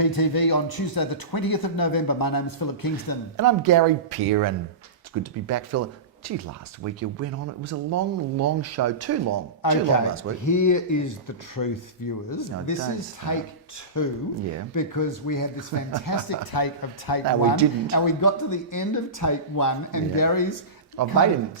GPTV on Tuesday, the 20th of November. My name is Philip Kingston. And I'm Gary Peer, and it's good to be back, Phil. Gee, last week you went on. It was a long show. Too long last week. Here is the truth, viewers. No, this is take two, because we had this fantastic take of take one. No, we didn't. And we got to the end of take one, and Gary's... I've made him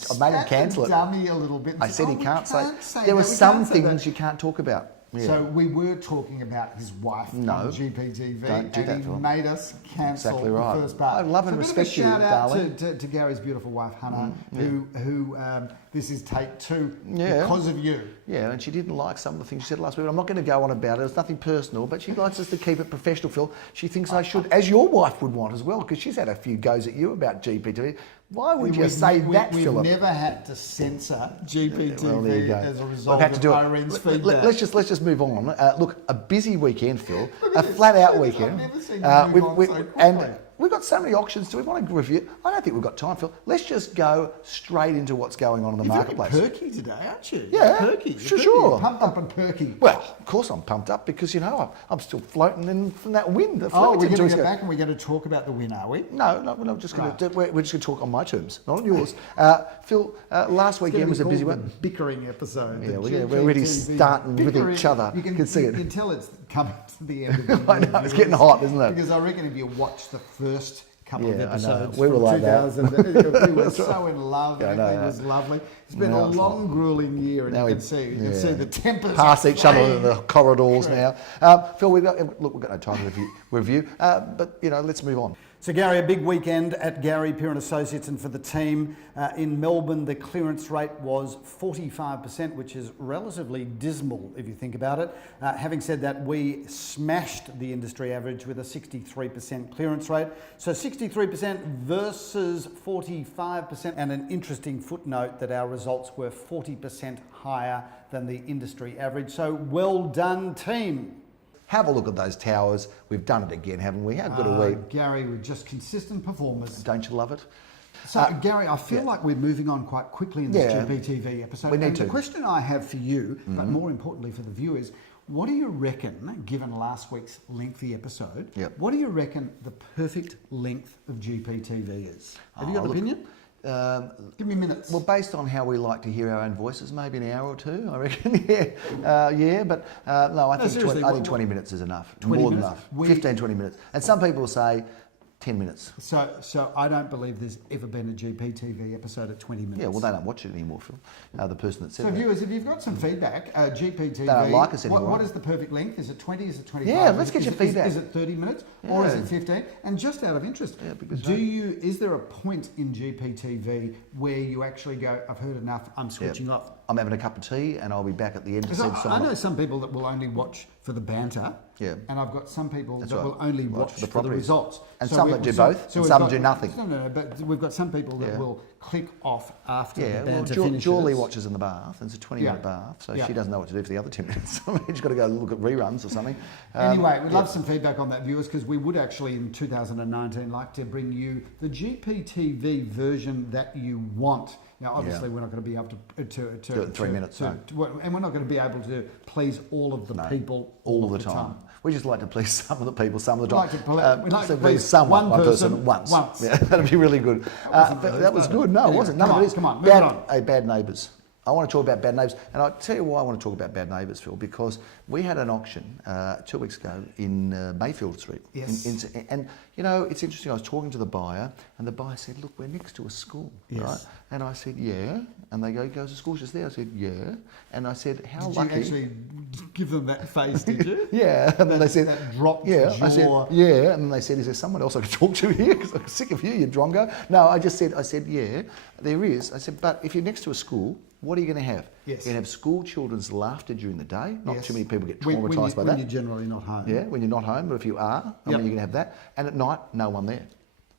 cancel it. Dummy a little bit. I said he can't say. There were some things you can't talk about. Yeah. So we were talking about his wife on GPTV, don't do that, and he Phil. made us cancel Exactly right. the first part. I love and respect you, darling. Shout out to Gary's beautiful wife, Hannah, who this is take two because of you. Yeah, and she didn't like some of the things she said last week. I'm not going to go on about it. It's nothing personal, but she likes us to keep it professional, Phil. She thinks I should, as your wife would want as well, because she's had a few goes at you about GPTV. Why would you say that, Philip? We've never had to censor GPTV as a result of Irene's feedback. Let's just move on. Look, a busy weekend, Phil. A flat-out weekend. I've never seen you move on so quickly. And we've got so many auctions. Do we want to review? I don't think we've got time, Phil. Let's just go straight into what's going on in the marketplace. You're very perky today, aren't you? Yeah, perky. Sure. Pumped up and perky. Well, of course I'm pumped up because, you know, I'm still floating in from that wind. We're going to get back and we're going to talk about the win, are we? No, we're not just going to. We're just going to talk on my terms, not on yours. Phil, last weekend was a busy one. Bickering episode. Yeah, we're already starting with each other. You can see it. You can tell it's coming to the end of the I know, it's getting hot, isn't it? Because I reckon if you watch the first couple of episodes, we were like that. We were so in love. It was lovely. It's been a long, grueling year, and you can see the tempers pass each other in the corridors now. Phil, we've got no time to review, but let's move on. So Gary, a big weekend at Gary Peer and Associates, and for the team in Melbourne, the clearance rate was 45%, which is relatively dismal if you think about it. Having said that, we smashed the industry average with a 63% clearance rate. So 63% versus 45%, and an interesting footnote that our results were 40% higher than the industry average. So well done, team. Have a look at those towers. We've done it again, haven't we? How good are we? Gary, we're just consistent performers. Don't you love it? So, Gary, I feel like we're moving on quite quickly in this GPTV episode. We need to. The question I have for you, but more importantly for the viewers, what do you reckon, given last week's lengthy episode, what do you reckon the perfect length of GPTV is? Have you got an opinion? Give me minutes. Well, based on how we like to hear our own voices, maybe an hour or two, I reckon. But no, I think 20 minutes is enough. 20 more minutes? than enough. 15, 20 minutes. And some people say 10 minutes. So I don't believe there's ever been a GPTV episode at 20 minutes. Yeah, well, they don't watch it anymore, Phil. The person that said that. So viewers, if you've got some feedback, GPTV... They don't like us anymore. What is the perfect length? Is it 20? Is it 25? Yeah, let's get your feedback. Is it 30 minutes? Or is it 15? And just out of interest, is there a point in GPTV where you actually go, I've heard enough, I'm switching off? I'm having a cup of tea and I'll be back at the end to see I know some people that will only watch for the banter. Yeah. And I've got some people that will only watch for the results. And some that do both, and some do nothing. No, but we've got some people that will click off after the banter finishes. Julie watches in the bath, and it's a 20-minute bath, so she doesn't know what to do for the other 10 minutes. She's got to go look at reruns or something. Anyway, we'd love some feedback on that, viewers, because we would actually, in 2019, like to bring you the GPTV version that you want. Now, obviously, we're not going to be able to do it in 3 minutes, and we're not going to be able to please all of the people all the time. We just like to please some of the people some of the time. We'd like to please one person once. Yeah, that'd be really good. That was good. No, it wasn't. None of it is. Come on, move it on. Bad neighbours. I want to talk about bad neighbours, and I'll tell you why I want to talk about bad neighbours, Phil, because we had an auction 2 weeks ago in Mayfield Street. Yes. And, it's interesting, I was talking to the buyer, and the buyer said, look, we're next to a school, right? And I said, yeah. And they goes to school just there? I said, yeah. And I said, how lucky... Did you actually give them that face, did you? Yeah. And then they said... That dropped jaw. I said, yeah. And then they said, is there someone else I can talk to here? Because I'm sick of you drongo. No, I said, yeah, there is. I said, but if you're next to a school, what are you going to have? Yes. You're going to have school children's laughter during the day. Not too many people get traumatised by that. When you're generally not home. Yeah, when you're not home, but if you are, you're going to have that. And at night, no one there.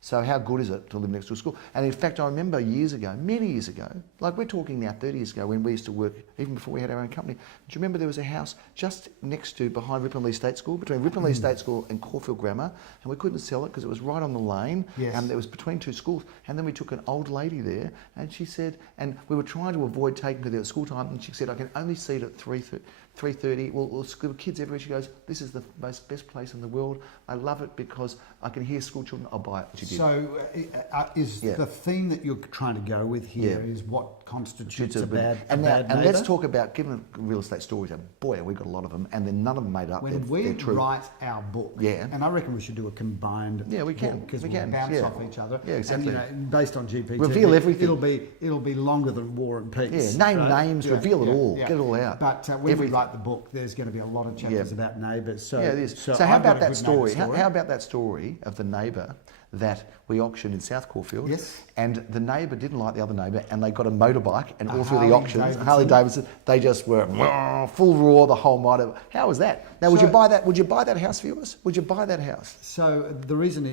So how good is it to live next to a school? And in fact, I remember years ago, many years ago, like we're talking now 30 years ago when we used to work, even before we had our own company, do you remember there was a house just next to, behind Ripponlea State School, between Ripponlea State School and Caulfield Grammar, and we couldn't sell it because it was right on the lane, and it was between two schools, and then we took an old lady there, and she said, and we were trying to avoid taking her there at school time, and she said, I can only see it at 3:30. Well, kids everywhere. She goes, "This is the best place in the world. I love it because I can hear school children. I'll buy it." She did. So, the theme that you're trying to go with here is what constitutes a bad neighbour? And let's talk about given real estate stories. Boy, we've got a lot of them, and then none of them made up. When we write our book, and I reckon we should do a combined we can book because we we'll can bounce off each other. Yeah, exactly. And, based on GPTV, reveal everything. It'll be longer than War and Peace. Yeah, name names, reveal it all, get it all out. But when we write the book, there's going to be a lot of chapters about neighbours. So, it is. So how about that story? How about that story of the neighbour that we auctioned in South Caulfield? Yes. And the neighbour didn't like the other neighbour, and they got a motorbike, and all through the auctions, Harley Davidson, they just were full roar the whole night. How was that? Now, would you buy that? Would you buy that house, viewers? Would you buy that house? So the reason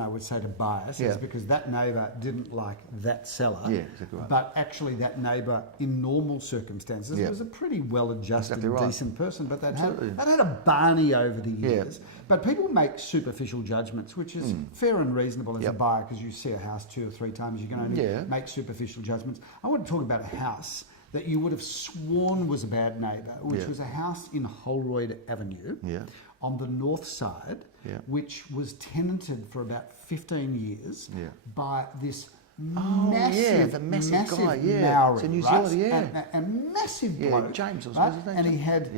I would say to buy us is because that neighbour didn't like that seller. Yeah, exactly right. But actually, that neighbour, in normal circumstances, was a pretty well-adjusted, decent person. But they'd had a Barney over the years. But people make superficial judgments, which is fair and reasonable as a buyer, because you see a house 2 or 3 times, you can only make superficial judgments. I want to talk about a house that you would have sworn was a bad neighbour, which was a house in Holroyd Avenue on the north side, which was tenanted for about 15 years by this massive guy, Maori, it's in New Zealand, and massive bloke, James, was his name? and he had,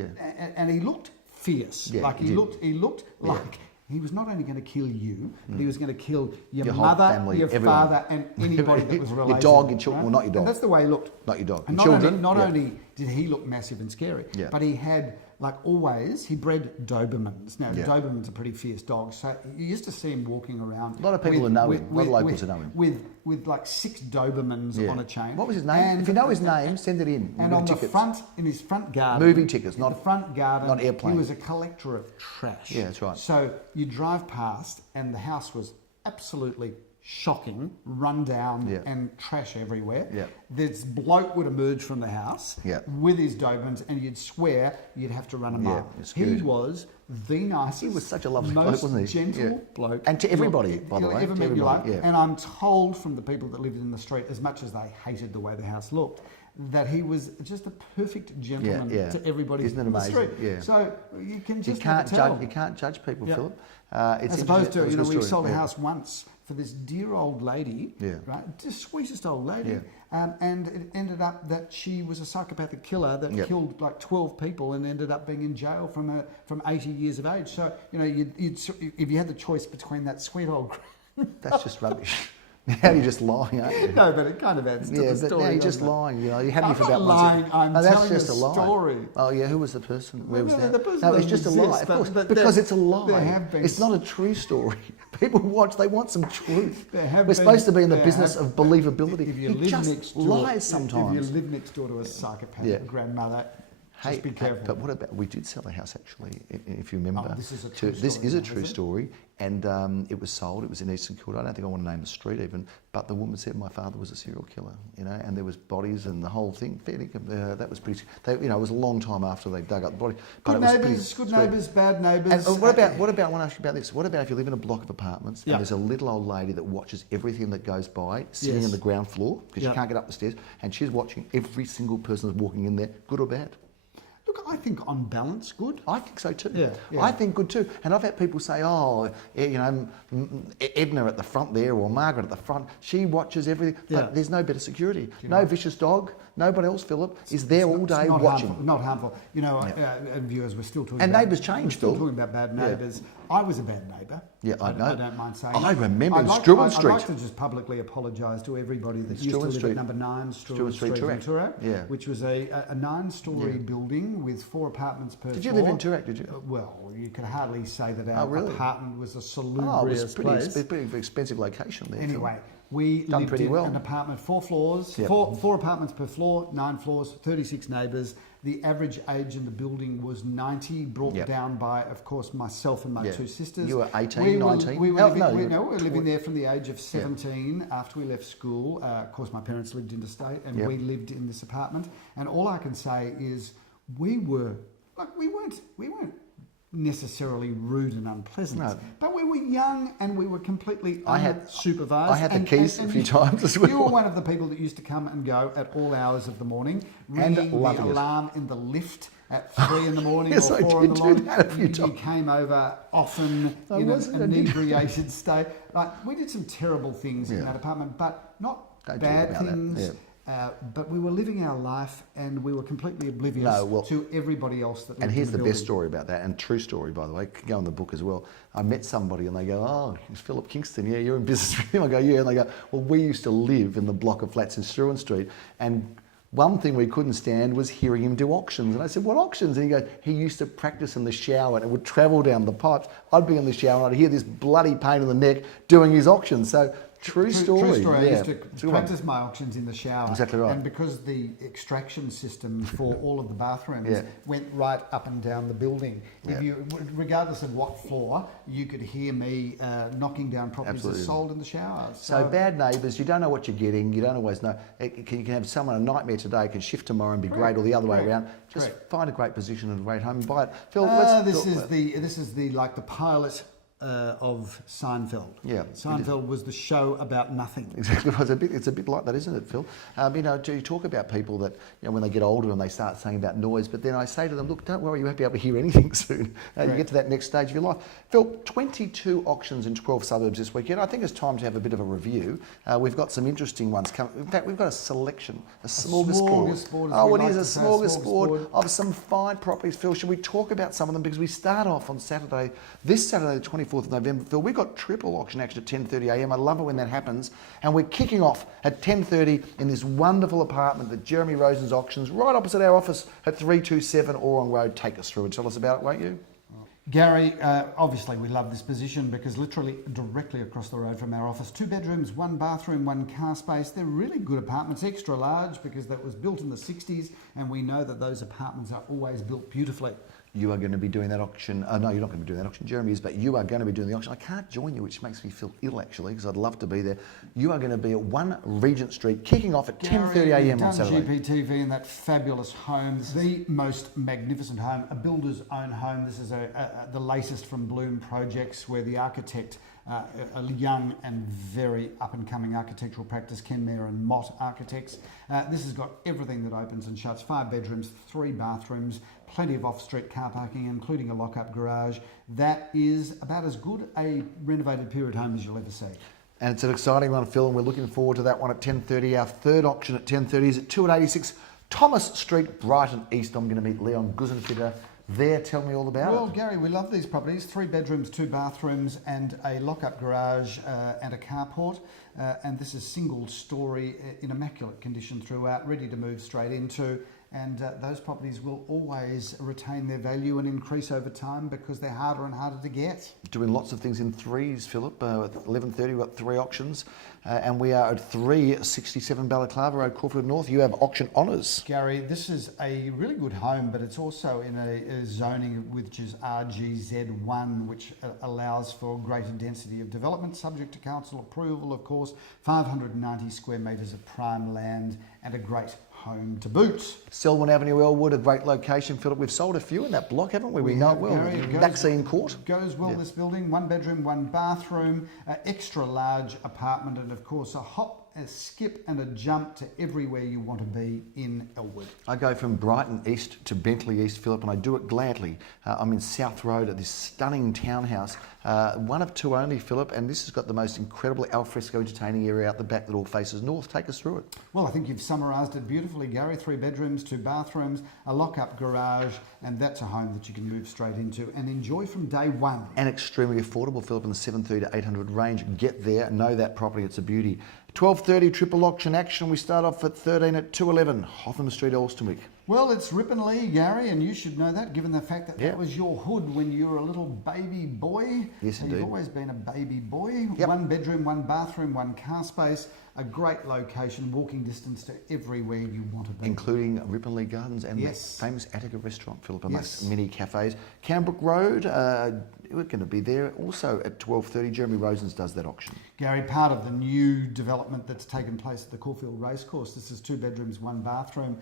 and he looked fierce, like he looked like he was not only going to kill you, but he was going to kill your mother, family, your father, and anybody that was related. Your dog, your children, well, not your dog. And that's the way he looked. Not your dog. And not only did he look massive and scary, but he had, like always, he bred Dobermans. Now, Dobermans are pretty fierce dogs, so you used to see him walking around. A lot of people know him. A lot of locals know him. With like 6 Dobermans on a chain. What was his name? If you know his name, send it in. And on the front, in his front garden, moving tickets, not the front garden, not airplane. He was a collector of trash. Yeah, that's right. So you drive past, and the house was absolutely shocking, run down, and trash everywhere. This bloke would emerge from the house with his Dobermans, and you'd swear you'd have to run a mile. He was the nicest. He was such a lovely bloke, most wasn't he? gentle bloke. And to everybody, by the way. Ever met your life. And I'm told from the people that lived in the street, as much as they hated the way the house looked, that he was just a perfect gentleman to everybody in the street. So you can just you can't judge people, Philip. As opposed to, we sold a house once for this dear old lady, right, the sweetest old lady, and it ended up that she was a psychopathic killer that killed like 12 people and ended up being in jail from 80 years of age. So, if you had the choice between that sweet old... That's just rubbish. Now you're just lying, aren't you? No, but it kind of adds to the story. Yeah, but now you're just lying. You had me for about lying. I'm telling just a lie. Story. Oh yeah, who was the person? Where was that? The person No, it's just a lie. Of course, because it's a lie. It's not a true story. People they want some truth. We're supposed to be in the business of believability. If you live next door, lies sometimes. If you live next door to a psychopathic grandmother, just be careful. But what about, we did sell a house actually, if you remember. This is a true story. This is a true story, and it was sold. It was in Eastern Kilda. I don't think I want to name the street even, but the woman said my father was a serial killer, and there was bodies and the whole thing. That was pretty. It was a long time after they dug up the body. Good neighbours, bad neighbours. And what about? I want to ask you about this. What about if you live in a block of apartments and there's a little old lady that watches everything that goes by, sitting on the ground floor because she can't get up the stairs, and she's watching every single person that's walking in there, good or bad? Look, I think on balance, good. I think so too. Yeah. I think good too. And I've had people say, Edna at the front there or Margaret at the front, she watches everything. But there's no better security. No vicious dog. Nobody else, Philip, is there all day watching. Not harmful. And viewers, we're still talking and about... And neighbours change, Phil. We're still talking about bad neighbours. I was a bad neighbour. Yeah, I know. I don't mind saying I remember in I'd Struan Street. I'd like to just publicly apologise to everybody that used to live at number 9 Struan Street in Toorak, which was a 9-storey building with 4 apartments per floor. Did you live in Toorak, did you? Well, you could hardly say that our apartment was a salubrious place. It was a pretty expensive location there. Anyway, we lived in an apartment, 4 floors, 4 apartments per floor, 9 floors, 36 neighbours. The average age in the building was 90, brought down by, of course, myself and my 2 sisters. You were 18, 19? We were living there from the age of 17 after we left school. Of course, my parents lived interstate and we lived in this apartment. And all I can say is we weren't necessarily rude and unpleasant, but we were young and we were completely unsupervised. I had the keys a few times as well. You were one of the people that used to come and go at all hours of the morning, ringing the alarm in the lift at 3 in the morning Yes, or I 4 in the did do morning. that a few You times. came over often in wasn't, an I did. inebriated state. Like, we did some terrible things in Yeah. that apartment, but not Don't talk bad about that, things. yeah. But we were living our life and we were completely oblivious to everybody else that lived And here's in the the best building. story about that, and true story, by the way, could go in the book as well. I met somebody and they go, oh, it's Philip Kingston, yeah, you're in business with him. I go, yeah. And they go, well, we used to live in the block of flats in Struan Street, and one thing we couldn't stand was hearing him do auctions. And I said, what auctions? And he goes, he used to practice in the shower and it would travel down the pipes. I'd be in the shower and I'd hear this bloody pain in the neck doing his auctions. So True story. True story. Yeah. I used to practice my auctions in the shower. Exactly right. And because the extraction system for all of the bathrooms Yeah. went right up and down the building, Yeah. if you, regardless of what floor, you could hear me knocking down properties Absolutely. that sold in the shower. So bad neighbours, you don't know what you're getting. You don't always know. You can have someone a nightmare today, can shift tomorrow and be great, or the other way around. Just find a great position and a great home and buy it. Phil, this is the like the pilot of Seinfeld. Yeah, Seinfeld was the show about nothing. Exactly. It's a bit like that, isn't it, Phil? You talk about people that, when they get older and they start saying about noise, but then I say to them, look, don't worry, you won't be able to hear anything soon. You get to that next stage of your life. Phil, 22 auctions in 12 suburbs this weekend. I think it's time to have a bit of a review. We've got some interesting ones coming. In fact, we've got a selection, a smorgasbord. Oh, it is a smorgasbord of some fine properties. Phil, should we talk about some of them? Because we start off on Saturday, this Saturday, the 24th of November, Phil. We've got triple auction action at 10:30am. I love it when that happens. And we're kicking off at 10:30 in this wonderful apartment that Jeremy Rosen's auctions, right opposite our office at 327 Orrong Road. Take us through and tell us about it, won't you? Gary, obviously we love this position because literally directly across the road from our office, 2 bedrooms, 1 bathroom, 1 car space. They're really good apartments, extra large because that was built in the 60s, and we know that those apartments are always built beautifully. You are going to be doing that auction. No, you're not going to be doing that auction. Jeremy is, but you are going to be doing the auction. I can't join you, which makes me feel ill actually, because I'd love to be there. You are going to be at 1 Regent Street, kicking off at 10:30am on Saturday. GPTV in that fabulous home. This is the most magnificent home, a builder's own home. This is the latest from Bloom Projects, where the architect, a young and very up-and-coming architectural practice, Ken Mayer and Mott Architects. This has got everything that opens and shuts. 5 bedrooms, 3 bathrooms, plenty of off-street car parking, including a lock-up garage. That is about as good a renovated period home as you'll ever see. And it's an exciting one, Phil, and we're looking forward to that one at 10:30. Our third auction at 10:30 is at 286 Thomas Street, Brighton East. I'm going to meet Leon Guzenfitter there. Tell me all about it. Well, Gary, we love these properties. 3 bedrooms, 2 bathrooms, and a lock-up garage and a carport. And this is single story in immaculate condition throughout, ready to move straight into. And those properties will always retain their value and increase over time because they're harder and harder to get. Doing lots of things in threes, Philip. At 11:30 we've got 3 auctions. And we are at 367 Balaclava Road, Caulfield North. You have auction honours. Gary, this is a really good home, but it's also in a zoning which is RGZ1, which allows for greater density of development, subject to council approval, of course, 590 square metres of prime land and a great home to boot. Selwyn Avenue, Elwood, a great location, Philip. We've sold a few in that block, haven't we? We know it well. Gary, Vaccine Court. Goes well, this building. 1 bedroom, 1 bathroom, extra large apartment, and of course a hop, a skip and a jump to everywhere you want to be in Elwood. I go from Brighton East to Bentley East, Philip, and I do it gladly. I'm in South Road at this stunning townhouse. 1 of 2 only, Philip, and this has got the most incredible alfresco entertaining area out the back that all faces north. Take us through it. Well, I think you've summarised it beautifully, Gary. 3 bedrooms, 2 bathrooms, a lock-up garage, and that's a home that you can move straight into and enjoy from day one. And extremely affordable, Philip, in the 730 to 800 range. Get there, know that property, it's a beauty. 12:30 triple auction action. We start off at 13 at 211 Hotham Street, Elsternwick. Well, it's Rip and Lee, Gary, and you should know that, given the fact that that was your hood when you were a little baby boy. Yes, so indeed. You've always been a baby boy. Yep. 1 bedroom, 1 bathroom, 1 car space, a great location, walking distance to everywhere you want to be. Including Ripponlea Gardens and the famous Attica restaurant, Philip, amongst many cafes. Kambrook Road, we're going to be there also at 12:30. Jeremy Rosens does that auction. Gary, part of the new development that's taken place at the Caulfield Racecourse. This is 2 bedrooms, 1 bathroom,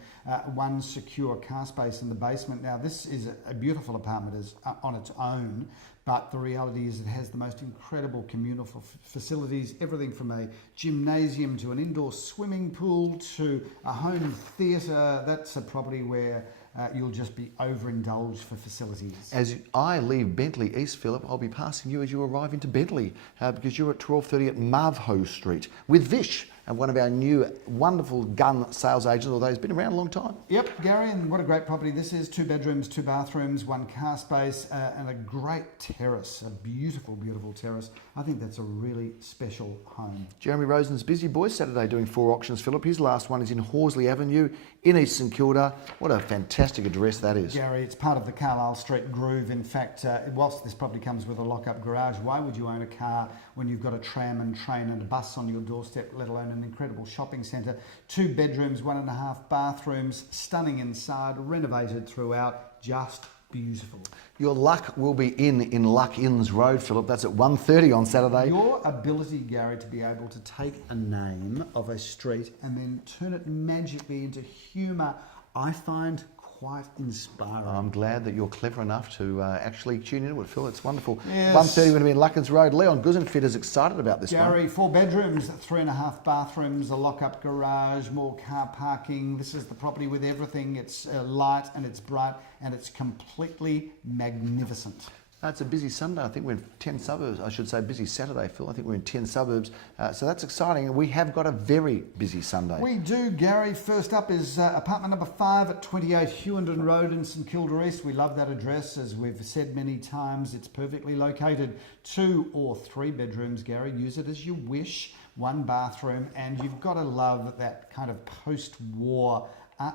1 secure car space in the basement. Now, this is a beautiful apartment on its own, But the reality is it has the most incredible communal facilities, everything from a gymnasium to an indoor swimming pool to a home theatre. That's a property where you'll just be overindulged for facilities. As I leave Bentley East, Philip, I'll be passing you as you arrive into Bentley because you're at 1230 at Marvho Street with Vish, and one of our new wonderful gun sales agents, although he's been around a long time. Yep, Gary, and what a great property this is. 2 bedrooms, 2 bathrooms, 1 car space, and a great terrace, a beautiful, beautiful terrace. I think that's a really special home. Jeremy Rosen's busy boy Saturday doing 4 auctions, Philip. His last one is in Horsley Avenue in East St Kilda. What a fantastic address that is. Gary, it's part of the Carlisle Street groove. In fact, whilst this property comes with a lock-up garage, why would you own a car when you've got a tram and train and a bus on your doorstep, let alone an incredible shopping centre? 2 bedrooms, 1.5 bathrooms, stunning inside, renovated throughout, just beautiful. Your luck will be in Luck Inns Road, Philip. That's at 1:30 on Saturday. Your ability, Gary, to be able to take a name of a street and then turn it magically into humour, I find quite inspiring. I'm glad that you're clever enough to actually tune into it, Phil. It's wonderful. Yes. 1:30 we're going to be in Luck Inns Road. Leon Guzenfit is excited about this one. Gary, 4 bedrooms, 3.5 bathrooms, a lock-up garage, more car parking. This is the property with everything. It's light and it's bright and it's completely magnificent. It's a busy Sunday. I think we're in 10 suburbs. I should say busy Saturday, Phil. I think we're in 10 suburbs. So that's exciting. And we have got a very busy Sunday. We do, Gary. First up is apartment number 5 at 28 Hewenden Road in St Kilda East. We love that address. As we've said many times, it's perfectly located. 2 or 3 bedrooms, Gary. Use it as you wish. 1 bathroom. And you've got to love that kind of post-war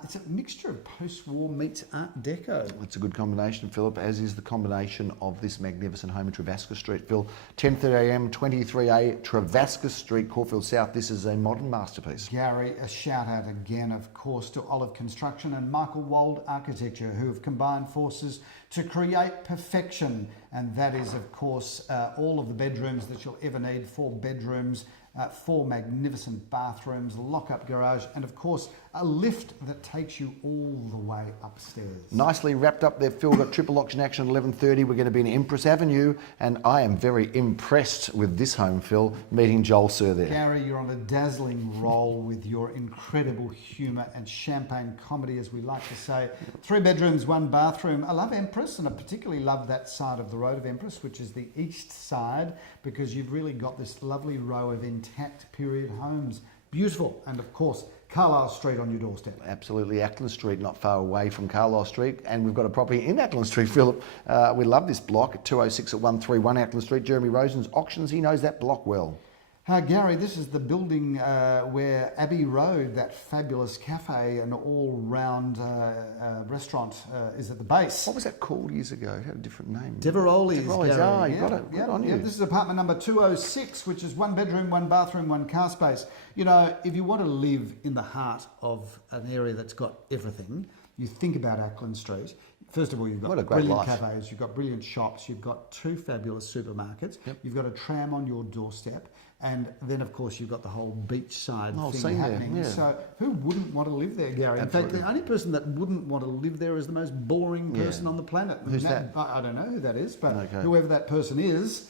it's a mixture of post-war meets Art Deco. It's a good combination, Philip, as is the combination of this magnificent home in Trevascus Street, Phil. 10:30am, 23A, Trevascus Street, Caulfield South. This is a modern masterpiece. Gary, a shout out again, of course, to Olive Construction and Michael Wold Architecture, who have combined forces to create perfection. And that is, of course, all of the bedrooms that you'll ever need. 4 bedrooms, 4 magnificent bathrooms, lock-up garage, and of course a lift that takes you all the way upstairs. Nicely wrapped up there, Phil. We've got triple auction action at 11:30. We're going to be in Empress Avenue, and I am very impressed with this home, Phil, meeting Joel Sir there. Gary, you're on a dazzling roll with your incredible humour and champagne comedy, as we like to say. 3 bedrooms, 1 bathroom. I love Empress, and I particularly love that side of the road of Empress, which is the east side, because you've really got this lovely row of intact period homes. Beautiful. And of course, Carlisle Street on your doorstep. Absolutely. Acland Street, not far away from Carlisle Street. And we've got a property in Acland Street, Philip. We love this block at 206 at 131 Acland Street. Jeremy Rosen's auctions. He knows that block well. Gary, this is the building where Abbey Road, that fabulous cafe and all-round restaurant is at the base. What was that called years ago? It had a different name. Deveroli's. Oh, you got it. Good on you. This is apartment number 206, which is 1 bedroom, 1 bathroom, 1 car space. You know, if you want to live in the heart of an area that's got everything, you think about Acland Street. First of all, you've got brilliant cafes, you've got brilliant shops, you've got 2 fabulous supermarkets, you've got a tram on your doorstep, and then, of course, you've got the whole beachside thing happening. There, yeah. So who wouldn't want to live there, Gary? Absolutely. In fact, the only person that wouldn't want to live there is the most boring person on the planet. Who's that? I don't know who that is, but whoever that person is,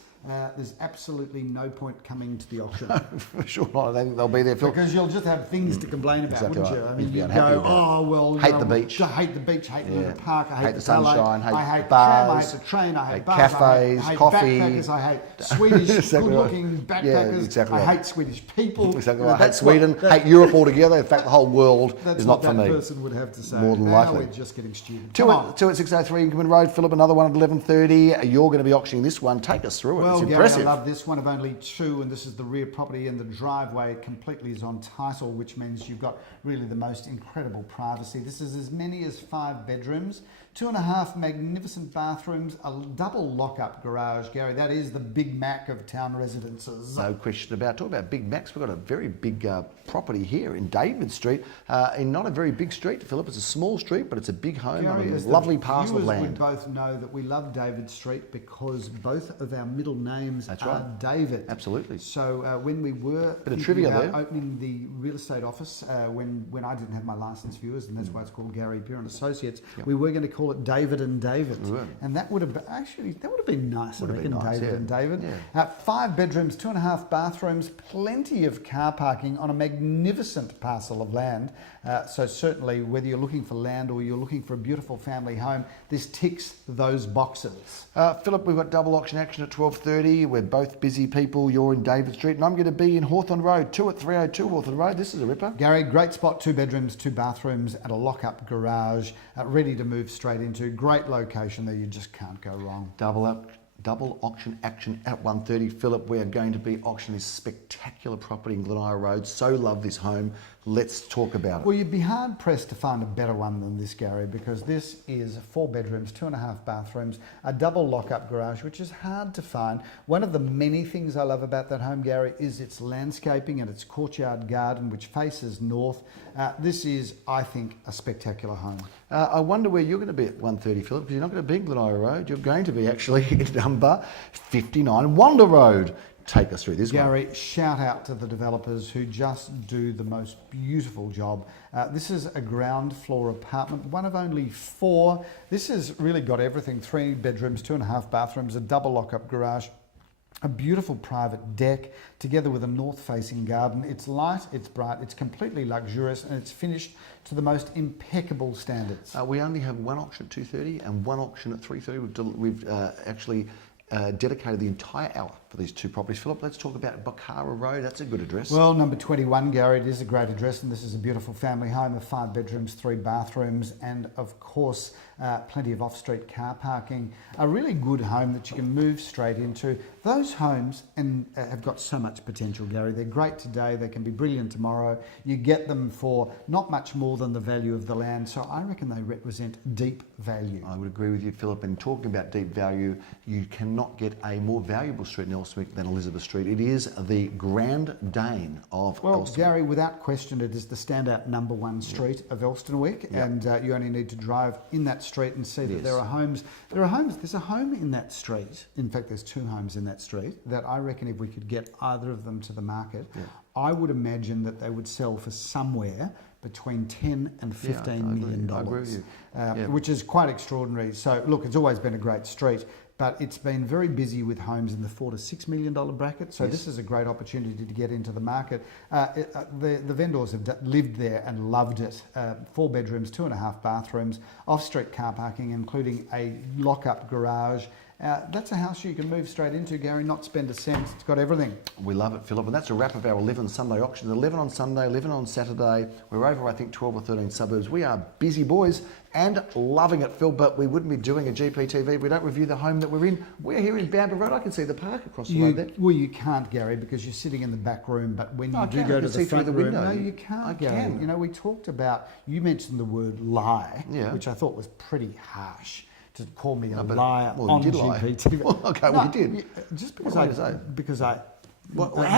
there's absolutely no point coming to the auction. For sure not. I think they'll be there, Phil. Because you'll just have things to complain about, wouldn't you? I mean, You'd you be go, unhappy hate the beach. I hate the beach, hate the park, I hate the sunshine, I hate bars, the tram, I hate the train, I hate bars, cafes, I hate coffee. backpackers, I hate Swedish Exactly good-looking backpackers, Yeah, exactly I hate Swedish people. Exactly right. I hate Sweden, hate Europe altogether. In fact, the whole world is not for me. That's what that person would have to say. More than now likely. we're just getting stupid. 2 at 603 Inkerman Road, Philip. Another one at 11:30. You're going to be auctioning this one. Take us through it. Well, It's Gary, impressive. I love this one of only 2, and this is the rear property, and the driveway completely is on title, which means you've got really the most incredible privacy. This is as many as 5 bedrooms, 2.5 magnificent bathrooms, a double lock-up garage. Gary, that is the Big Mac of town residences. No question about it. Talk about Big Macs. We've got a very big property here in David Street, in not a very big street, Philip. It's a small street, but it's a big home, Gary, a lovely parcel of land. We both know that we love David Street because both of our middle names are David. Absolutely. So when we were thinking about opening the real estate office, when I didn't have my licence, viewers, and that's why it's called Gary Peer and Associates, we were going to call call it David and David. We would. And that would have been, actually, that would have been nice, I Would have reckon, been nice, David yeah. and David. Yeah. 5 bedrooms, 2.5 bathrooms, plenty of car parking on a magnificent parcel of land. So certainly, whether you're looking for land or you're looking for a beautiful family home, this ticks those boxes. Philip, we've got double auction action at 12:30. We're both busy people. You're in David Street, and I'm going to be in Hawthorn Road, 2 at 302 Hawthorn Road. This is a ripper. Gary, great spot, 2 bedrooms, 2 bathrooms, and a lock-up garage, ready to move straight into. Great location there, you just can't go wrong. Double auction action at 1:30. Philip, we are going to be auctioning this spectacular property in Glenira Road. So love this home. Let's talk about it. Well, you'd be hard pressed to find a better one than this, Gary, because this is 4 bedrooms, 2.5 bathrooms, a double lock-up garage, which is hard to find. One of the many things I love about that home, Gary, is its landscaping and its courtyard garden, which faces north. This is, I think, a spectacular home. I wonder where you're going to be at 1:30, Philip, because you're not going to be in Glenira Road. You're going to be actually in number 59 Wanda Road. Take us through this one. Gary, shout out to the developers who just do the most beautiful job. This is a ground floor apartment, one of only 4. This has really got everything: 3 bedrooms, 2.5 bathrooms, a double lock-up garage, a beautiful private deck, together with a north-facing garden. It's light, it's bright, it's completely luxurious, and it's finished to the most impeccable standards. We only have one auction at 2:30 and one auction at 3:30. We've actually dedicated the entire hour for these 2 properties. Philip, let's talk about Bokhara Road. That's a good address. Well, number 21, Gary, it is a great address, and this is a beautiful family home of 5 bedrooms, 3 bathrooms, and of course, plenty of off-street car parking. A really good home that you can move straight into. Those homes have got so much potential, Gary. They're great today. They can be brilliant tomorrow. You get them for not much more than the value of the land. So I reckon they represent deep value. I would agree with you, Philip. And talking about deep value, you cannot get a more valuable street in Elsternwick than Elizabeth Street. It is the Grand Dane of Elsternwick. Gary, without question, it is the standout number 1 street of Elsternwick, and you only need to drive in that street and see that there are homes. There's a home in that street. In fact, there's 2 homes in that street that I reckon if we could get either of them to the market, I would imagine that they would sell for somewhere between $10 and $15 million, I agree with you. which is quite extraordinary. So look, it's always been a great street, but it's been very busy with homes in the $4 to $6 million bracket. So this is a great opportunity to get into the market. The vendors have lived there and loved it. 4 bedrooms, 2.5 bathrooms, off-street car parking, including a lock-up garage. That's a house you can move straight into, Gary, not spend a cent. It's got everything. We love it, Philip. And that's a wrap of our 11 Sunday auctions. 11 on Sunday, 11 on Saturday. We're over, I think, 12 or 13 suburbs. We are busy boys and loving it, Phil, but we wouldn't be doing a GPTV if we don't review the home that we're in. We're here in Bambra Road. I can see the park across the road there. Well, you can't, Gary, because you're sitting in the back room, but when you do go to the front room, no, you can't, Gary. You know, we talked about, you mentioned the word lie, which I thought was pretty harsh. To call me a liar on GPTV. Well, okay, well, you did. Just because how are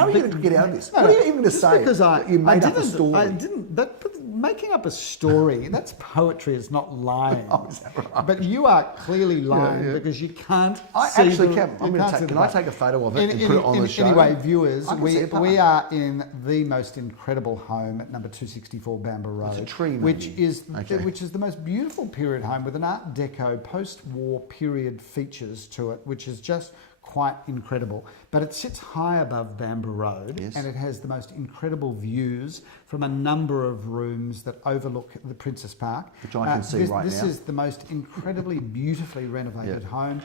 you going to get out of this? What are you even going to say? Because you made up a story. I didn't. Making up a story, that's poetry, it's not lying. Oh, is that right? But you are clearly lying because you can't I see actually can. Can I take a photo of it and put it on the show? Anyway, viewers, we are in the most incredible home at number 264 Bambra Road. It's a tree, which is the most beautiful period home with an Art Deco post-war period features to it, which is just quite incredible. But it sits high above Bambra Road, and it has the most incredible views from a number of rooms that overlook the Princess Park. Which I can see right now. This is the most incredibly beautifully renovated home.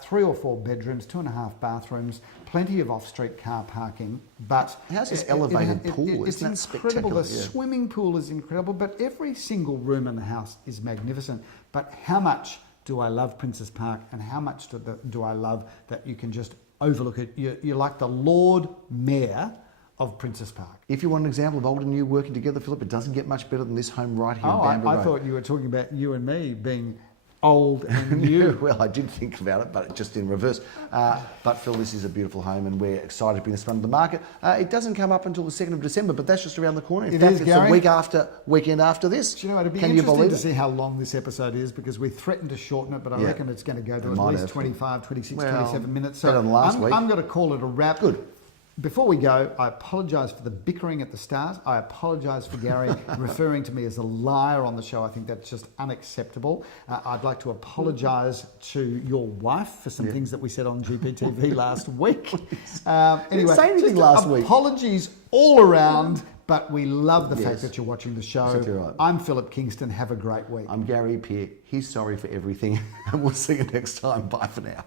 3 or 4 bedrooms, 2.5 bathrooms, plenty of off-street car parking. But how's this elevated pool? It's Isn't that incredible. spectacular? The swimming pool is incredible, but every single room in the house is magnificent. But how much do I love Princess Park, and how much do I love that you can just overlook it? You're like the Lord Mayor of Princess Park. If you want an example of old and new working together, Philip, it doesn't get much better than this home right here in Bambra Road. I thought you were talking about you and me being old and new. Well, I did think about it, but just in reverse. But Phil, this is a beautiful home, and we're excited to bring this front of the market. It doesn't come up until the 2nd of December, but that's just around the corner. In fact, it's Gary. a weekend after this. Do you know what? It'd be interesting to see how long this episode is, because we threatened to shorten it, but I reckon it's going to go to at least 25, 26, 27 minutes. So better than last week. I'm going to call it a wrap. Good. Before we go, I apologise for the bickering at the start. I apologise for Gary referring to me as a liar on the show. I think that's just unacceptable. I'd like to apologise to your wife for some things that we said on GPTV last week. Anyway, say anything last week. Apologies all around, but we love the fact that you're watching the show. Exactly right. I'm Philip Kingston. Have a great week. I'm Gary Peer. He's sorry for everything, and we'll see you next time. Bye for now.